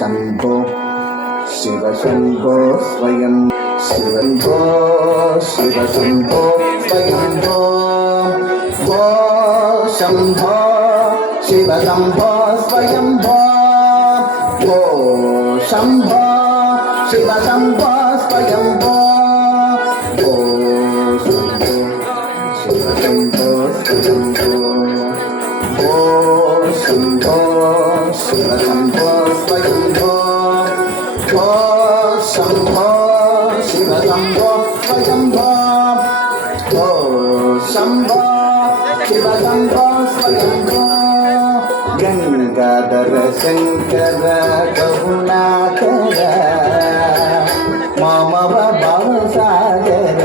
शंभो शिव शंभो स्वयं शिवंभो शिव शंभो स्वयंभो भो शंभो शिव शंभो स्वयंभो भो शंभो शिव शंभो स्वयंभो भो शंभो शिव शंभो स्वयंभो भो शंभो शिव शंभो स्वयंभो भो शंभो शिव शंभो स्वयंभो भो शंभो शिव शंभो स्वयंभो गंगाधर शंकर करुणाकर मामव भव सागर